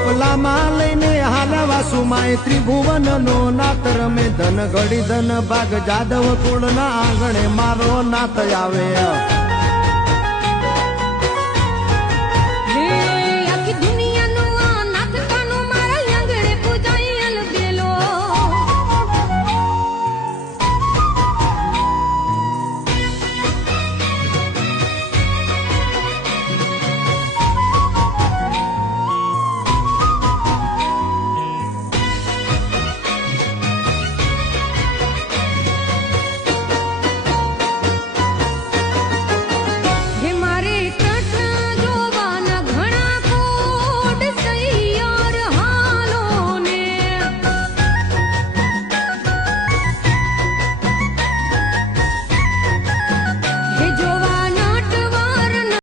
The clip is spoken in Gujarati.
ટોપલામાં લઈને હાલવા સુમાય ત્રિભુવન નો નાત રમે ધન ઘડી ધન ભાગ જાદવ કુળના આંગણે મારો નાત આવે